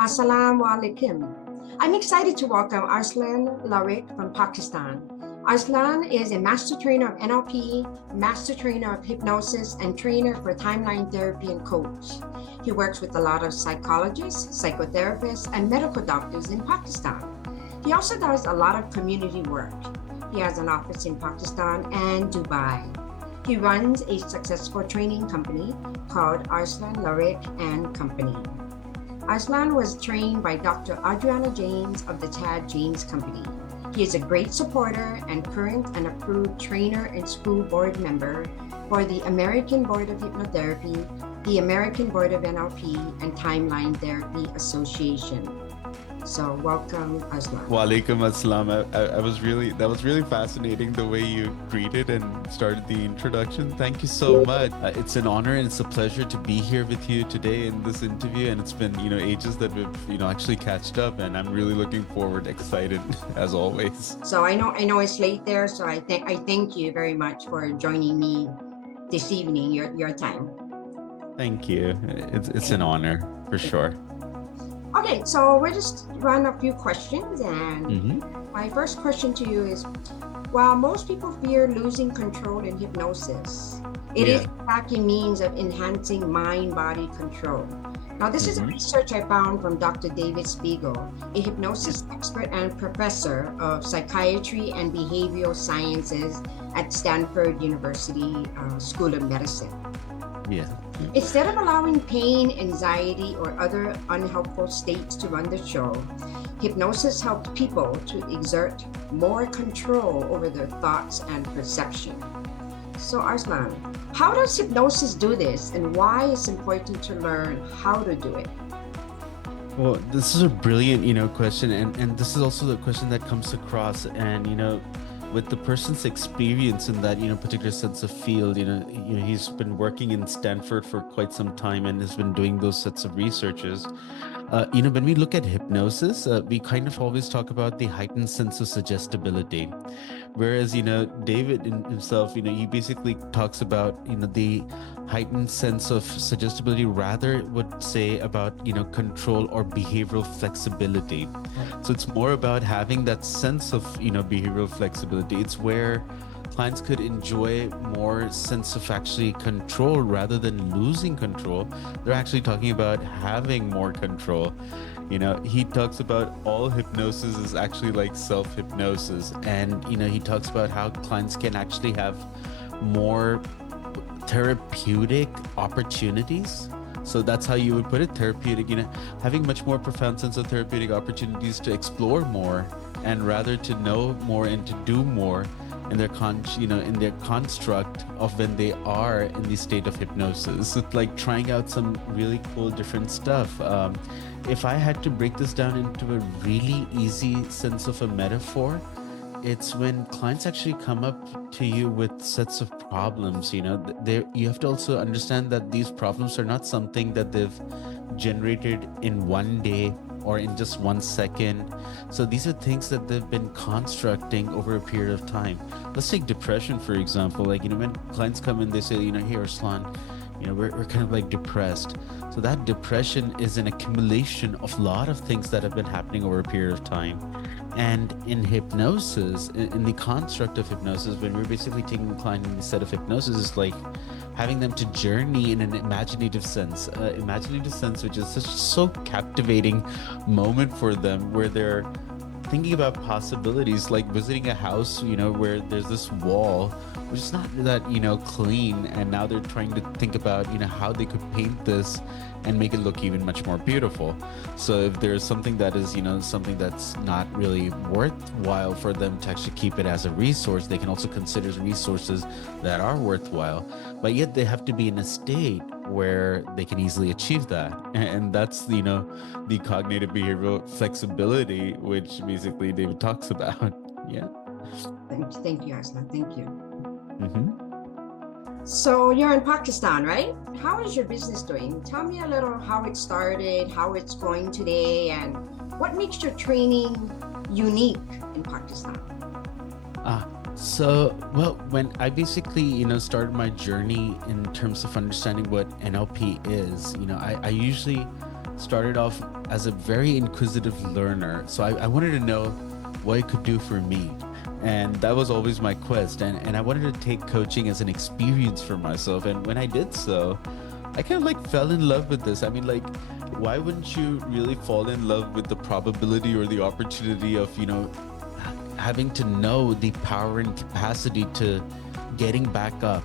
Assalamu alaikum. I'm excited to welcome Arslan Larik from Pakistan. Arslan is a master trainer of NLP, master trainer of hypnosis, and trainer for timeline therapy and coach. He works with a lot of psychologists, psychotherapists, and medical doctors in Pakistan. He also does a lot of community work. He has an office in Pakistan and Dubai. He runs a successful training company called Arslan Larik and Company. Arslan was trained by Dr. Adriana James of the Tad James Company. He is a great supporter and current and approved trainer and school board member for the American Board of Hypnotherapy, the American Board of NLP, and Timeline Therapy Association. So welcome, Arslan. Walaikum assalam. That was really fascinating the way you greeted and started the introduction. Thank you so much. It's an honor and it's a pleasure to be here with you today in this interview. And it's been, ages that we've, actually catched up, and I'm really looking forward, excited as always. So I know it's late there. So I thank you very much for joining me this evening, your time. Thank you. It's an honor for sure. Okay, so we'll just run a few questions, and my first question to you is, while most people fear losing control in hypnosis, it is in fact a means of enhancing mind-body control. Now, this is a research I found from Dr. David Spiegel, a hypnosis expert and professor of psychiatry and behavioral sciences at Stanford University School of Medicine. Yeah. Instead of allowing pain, anxiety, or other unhelpful states to run the show, hypnosis helped people to exert more control over their thoughts and perception. So Arslan, how does hypnosis do this, and why it's important to learn how to do it? Well, this is a brilliant, question, and this is also the question that comes across, and with the person's experience in that particular sense of field, he's been working in Stanford for quite some time and has been doing those sets of researches. When we look at hypnosis, we kind of always talk about the heightened sense of suggestibility, whereas David himself, he basically talks about the heightened sense of suggestibility, rather would say about control or behavioral flexibility. So it's more about having that sense of behavioral flexibility. It's where clients could enjoy more sense of actually control rather than losing control. They're actually talking about having more control. He talks about all hypnosis is actually like self-hypnosis, and he talks about how clients can actually have more therapeutic opportunities. So that's how you would put it, therapeutic, having much more profound sense of therapeutic opportunities to explore more and rather to know more and to do more in their in their construct of when they are in the state of hypnosis. It's like trying out some really cool different stuff. If I had to break this down into a really easy sense of a metaphor, it's when clients actually come up to you with sets of problems. You have to also understand that these problems are not something that they've generated in one day or in just 1 second. So these are things that they've been constructing over a period of time. Let's take depression, for example. Like, when clients come in, they say, hey, Arslan, we're kind of like depressed. So that depression is an accumulation of a lot of things that have been happening over a period of time. And in hypnosis, in the construct of hypnosis, when we're basically taking the client in the set of hypnosis, is like having them to journey in an imaginative sense which is such so captivating moment for them, where they're thinking about possibilities, like visiting a house, where there's this wall which is not that clean, and now they're trying to think about how they could paint this and make it look even much more beautiful. So if there's something that is something that's not really worthwhile for them to actually keep it as a resource, they can also consider resources that are worthwhile, but yet they have to be in a state where they can easily achieve that. And that's the cognitive behavioral flexibility, which basically David talks about. Yeah. Thank you, Arslan. Thank you. So you're in Pakistan, right? How is your business doing? Tell me a little how it started, how it's going today, and what makes your training unique in Pakistan? So, well, when I basically, started my journey in terms of understanding what NLP is, I usually started off as a very inquisitive learner. So I wanted to know what it could do for me. And that was always my quest. And I wanted to take coaching as an experience for myself. And when I did so, I kind of like fell in love with this. I mean, like, why wouldn't you really fall in love with the probability or the opportunity of, you know, having to know the power and capacity to getting back up?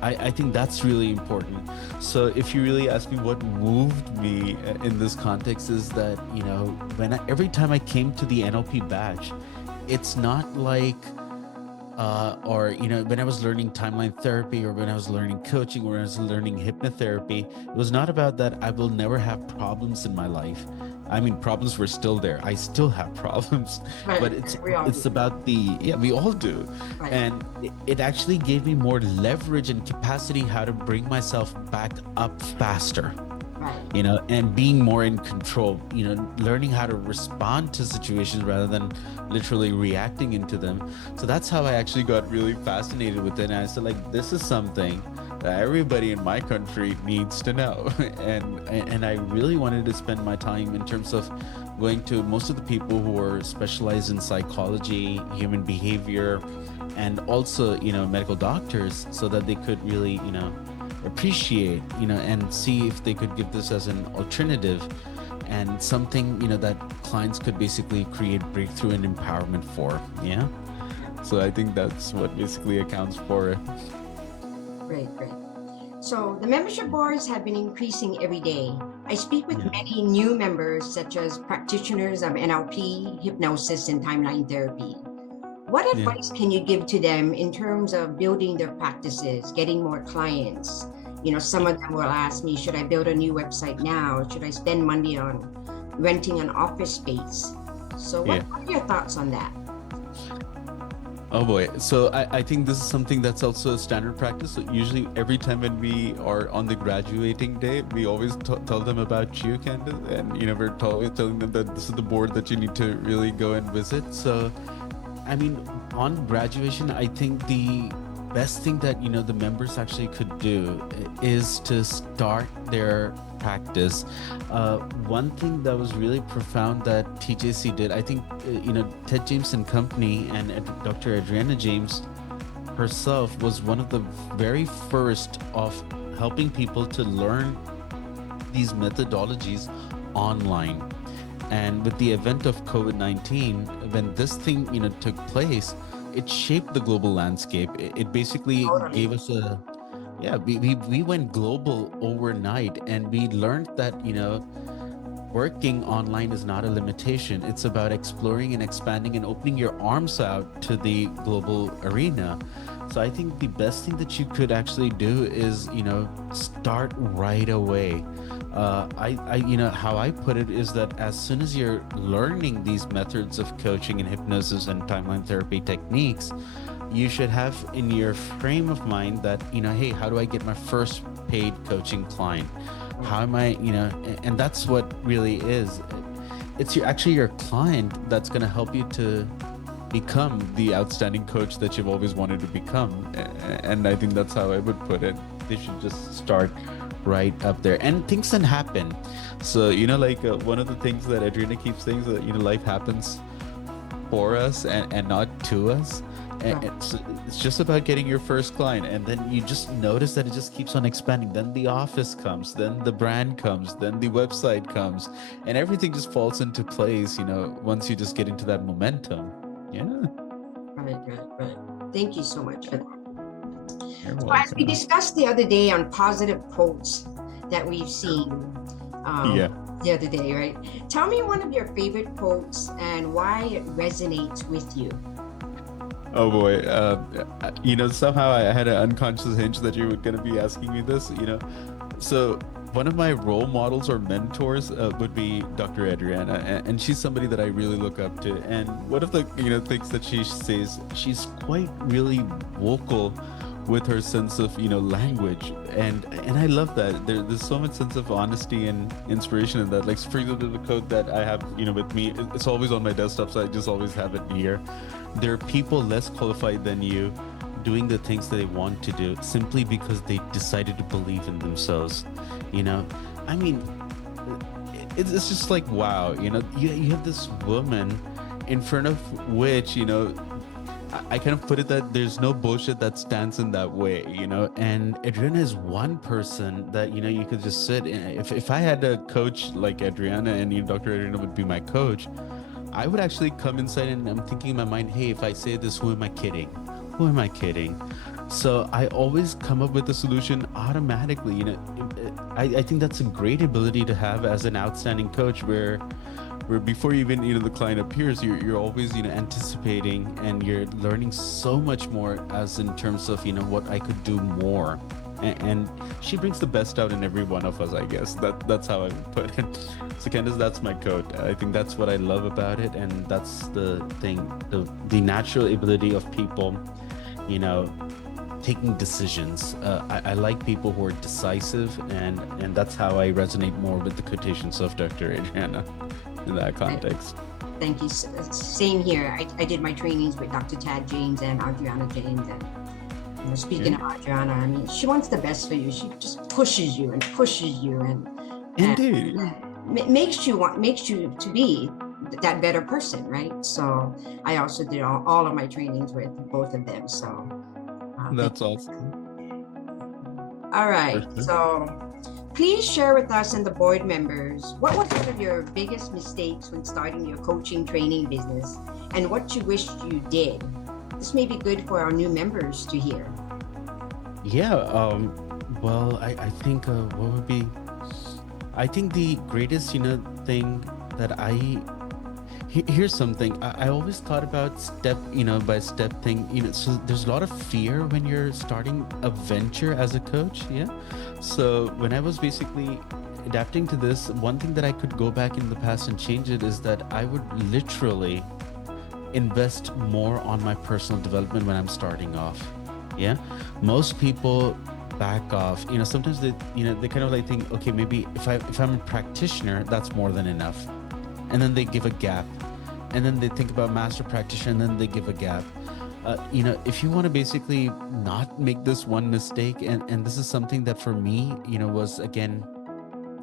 I think that's really important. So if you really ask me what moved me in this context, is that, you know, every time I came to the NLP batch, it's not like, or, you know, when I was learning timeline therapy, or when I was learning coaching, or when I was learning hypnotherapy, it was not about that I will never have problems in my life. I mean, problems were still there. I still have problems, Right. but it's about we all do. Right. And it actually gave me more leverage and capacity how to bring myself back up faster. Right. You know, and being more in control, you know, learning how to respond to situations rather than literally reacting into them. So that's how I actually got really fascinated with it. And I said, like, this is something that everybody in my country needs to know. And I really wanted to spend my time in terms of going to most of the people who are specialized in psychology, human behavior, and also, you know, medical doctors, so that they could really, you know, appreciate, you know, and see if they could give this as an alternative and something, you know, that clients could basically create breakthrough and empowerment for. Yeah. So I think that's what basically accounts for it. Great. So the membership boards have been increasing every day. I speak with many new members, such as practitioners of NLP, hypnosis, and timeline therapy. What advice can you give to them in terms of building their practices, getting more clients? You know, some of them will ask me, should I build a new website now? Should I spend money on renting an office space? So what are your thoughts on that? Oh boy. So I think this is something that's also a standard practice. So usually every time when we are on the graduating day, we always tell them about you, Candace. And, you know, we're always telling them that this is the board that you need to really go and visit. So, I mean, on graduation, I think the best thing that, you know, the members actually could do is to start their practice. One thing that was really profound that TJC did, I think, you know, Ted James and Company and Dr. Adriana James herself was one of the very first of helping people to learn these methodologies online. And with the event of COVID-19, when this thing, you know, took place, it shaped the global landscape. It basically gave us we went global overnight, and we learned that, you know, working online is not a limitation. It's about exploring and expanding and opening your arms out to the global arena. So I think the best thing that you could actually do is, you know, start right away. You know, how I put it is that as soon as you're learning these methods of coaching and hypnosis and timeline therapy techniques, you should have in your frame of mind that, you know, hey, how do I get my first paid coaching client? How am I, you know, and that's what really is. It's actually your client that's going to help you to become the outstanding coach that you've always wanted to become. And I think that's how I would put it. They should just start right up there, and things can happen. So, you know, like one of the things that Adriana keeps saying is that, you know, life happens for us and not to us. And it's just about getting your first client, and then you just notice that it just keeps on expanding. Then the office comes, then the brand comes, then the website comes, and everything just falls into place, you know, once you just get into that momentum. Yeah. Right. Thank you so much for that. So as we discussed the other day on positive quotes that we've seen the other day, right? Tell me one of your favorite quotes and why it resonates with you. Oh boy. You know, somehow I had an unconscious hinge that you were going to be asking me this, you know. So one of my role models or mentors would be Dr. Adriana, and she's somebody that I really look up to. And one of the, you know, things that she says, she's quite really vocal with her sense of, you know, language, and I love that. There's so much sense of honesty and inspiration in that. Like, for example, the quote that I have, you know, with me, it's always on my desktop, so I just always have it here. There are people less qualified than you doing the things that they want to do simply because they decided to believe in themselves. You know, I mean, it's just like, wow, you have this woman in front of which, I kind of put it that there's no bullshit that stands in that way, and Adriana is one person that, you could just sit in. If I had a coach like Adriana, and Dr. Adriana would be my coach, I would actually come inside and I'm thinking in my mind, hey, if I say this, who am I kidding? Who am I kidding? So I always come up with a solution automatically. I think that's a great ability to have as an outstanding coach, where before even the client appears, you're always anticipating, and you're learning so much more as in terms of what I could do more. And she brings the best out in every one of us, I guess. That's how I would put it. So Candace, that's my coach. I think that's what I love about it, and that's the thing, the natural ability of people, taking decisions. I like people who are decisive, and that's how I resonate more with the quotations of Dr. Adriana in that context. Thank you. Same here. I did my trainings with Dr. Tad James and Adriana James, and speaking of Adriana, I mean, she wants the best for you. She just pushes you and Indeed. makes you to be that better person, right? So I also did all of my trainings with both of them. So that's awesome. All right. So please share with us and the board members, what was one of your biggest mistakes when starting your coaching training business, and what you wished you did? This may be good for our new members to hear. Yeah. Well, I think what would be, I think the greatest, thing that here's something I always thought about step, by step thing, so there's a lot of fear when you're starting a venture as a coach. Yeah. So when I was basically adapting to this, one thing that I could go back in the past and change it is that I would literally invest more on my personal development when I'm starting off. Yeah. Most people back off, sometimes they kind of like think, okay, maybe if I'm a practitioner, that's more than enough. And then they give a gap, and then they think about master practitioner, and then they give a gap. If you want to basically not make this one mistake, and this is something that for me, was again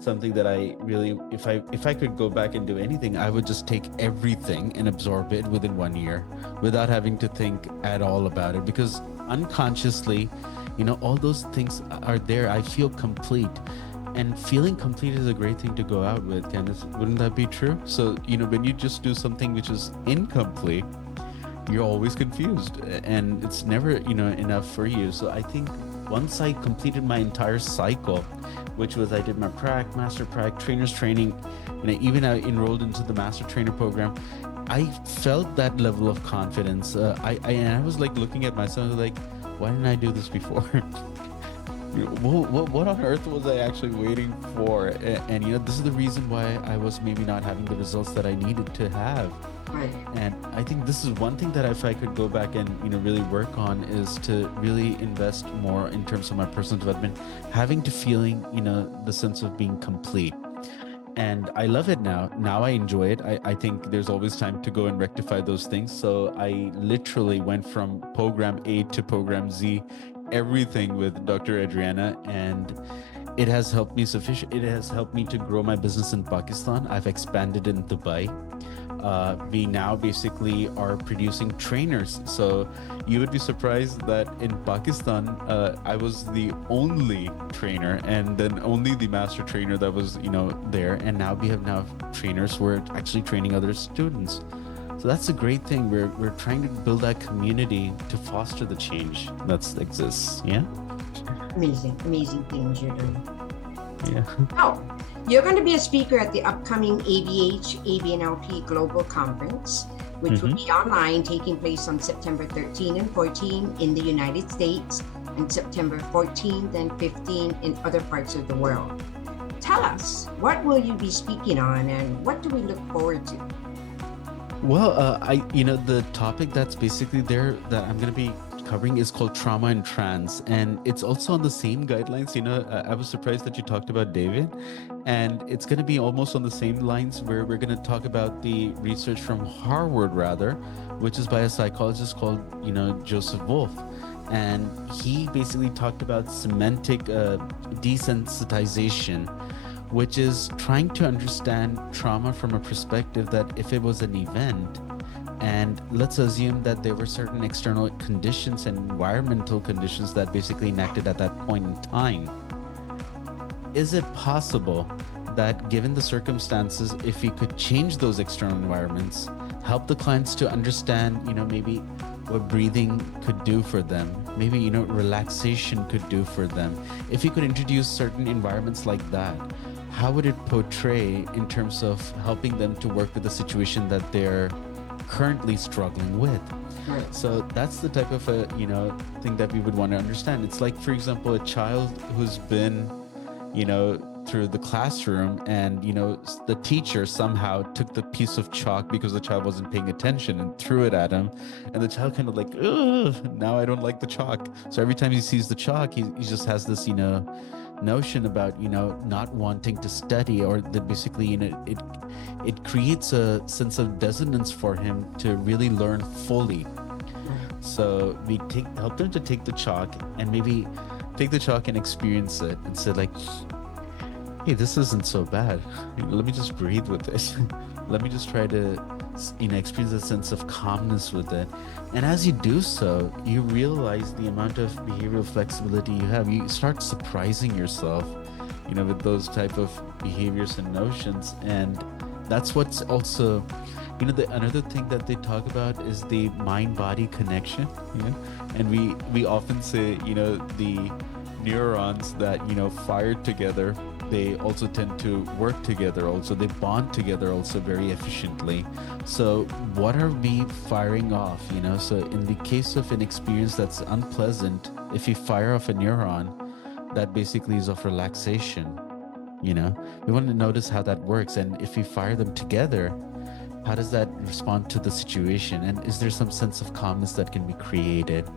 something that I really, if I could go back and do anything, I would just take everything and absorb it within 1 year without having to think at all about it, because unconsciously, all those things are there. I feel complete. And feeling complete is a great thing to go out with, Candace. Wouldn't that be true? So, when you just do something which is incomplete, you're always confused, and it's never, enough for you. So I think once I completed my entire cycle, which was I did my master trainers training, and even I enrolled into the master trainer program, I felt that level of confidence. I was like looking at myself like, why didn't I do this before? What on earth was I actually waiting for? And this is the reason why I was maybe not having the results that I needed to have. Right. And I think this is one thing that if I could go back and really work on, is to really invest more in terms of my personal development, having to feeling the sense of being complete. And I love it now. Now I enjoy it. I think there's always time to go and rectify those things. So I literally went from program A to program Z, everything with Dr. Adriana, and it has helped me It has helped me to grow my business in Pakistan. I've expanded in Dubai. We now basically are producing trainers. So you would be surprised that in Pakistan, I was the only trainer, and then only the master trainer that was, there. And now we have trainers who are actually training other students. So that's a great thing. We're trying to build that community to foster the change that exists. Yeah. Amazing things you're doing. Yeah. Oh, you're going to be a speaker at the upcoming ABH-ABNLP Global Conference, which will be online, taking place on September 13 and 14 in the United States, and September 14th and 15th in other parts of the world. Tell us, what will you be speaking on, and what do we look forward to? Well, the topic that's basically there that I'm going to be covering is called trauma and trans, and it's also on the same guidelines. I was surprised that you talked about David, and it's going to be almost on the same lines, where we're going to talk about the research from Harvard, which is by a psychologist called, Joseph Wolf. And he basically talked about semantic desensitization, which is trying to understand trauma from a perspective that if it was an event, and let's assume that there were certain external conditions and environmental conditions that basically enacted at that point in time, is it possible that given the circumstances, if we could change those external environments, help the clients to understand, maybe what breathing could do for them, maybe, relaxation could do for them. If we could introduce certain environments like that, how would it portray in terms of helping them to work with the situation that they're currently struggling with? Right. So that's the type of a, thing that we would want to understand. It's like, for example, a child who's been, through the classroom and, the teacher somehow took the piece of chalk because the child wasn't paying attention and threw it at him. And the child kind of like, ugh, now I don't like the chalk. So every time he sees the chalk, he just has this, notion about, not wanting to study, or that basically, it creates a sense of dissonance for him to really learn fully. So we help them to take the chalk and maybe take the chalk and experience it and say like, hey, this isn't so bad. Let me just breathe with this. Let me just try to, experience a sense of calmness with it. And as you do so, you realize the amount of behavioral flexibility you have. You start surprising yourself, with those type of behaviors and notions. And that's what's also, another thing that they talk about is the mind-body connection. And we often say, the neurons that, fire together, they also tend to work together. Also, they bond together also very efficiently. So what are we firing off? So in the case of an experience that's unpleasant, if you fire off a neuron, that basically is of relaxation. We want to notice how that works. And if we fire them together, how does that respond to the situation? And is there some sense of calmness that can be created?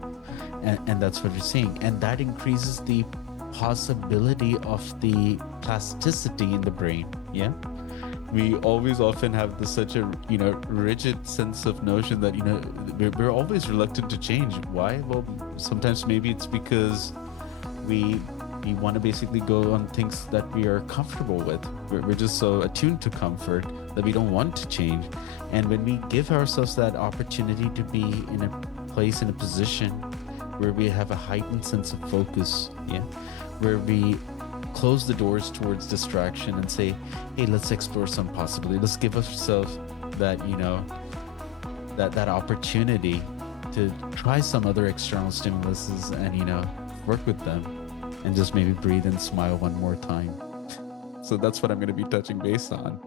And that's what we're seeing. And that increases the possibility of the plasticity in the brain. Yeah. We always often have such a, rigid sense of notion that, we're always reluctant to change. Why? Well, sometimes maybe it's because we want to basically go on things that we are comfortable with. We're just so attuned to comfort that we don't want to change. And when we give ourselves that opportunity to be in a place, in a position where we have a heightened sense of focus, where we close the doors towards distraction and say, hey, let's explore some possibility. Let's give ourselves that, that opportunity to try some other external stimuluses and, work with them, and just maybe breathe and smile one more time. So that's what I'm going to be touching base on.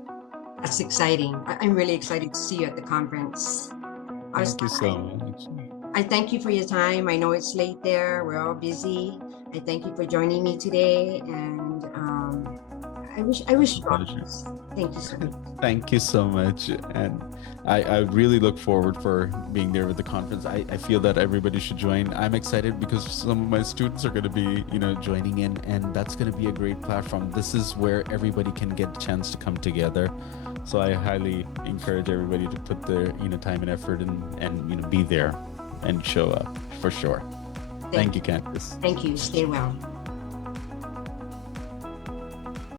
That's exciting. I'm really excited to see you at the conference. Thank you so much. I thank you for your time. I know it's late there. We're all busy. I thank you for joining me today, and I wish you all the best. Thank you so much. Thank you so much, and I really look forward for being there with the conference. I feel that everybody should join. I'm excited because some of my students are going to be, joining in, and that's going to be a great platform. This is where everybody can get a chance to come together. So I highly encourage everybody to put their, time and effort and be there and show up for sure. Thank you, Candace. Thank you. Stay well.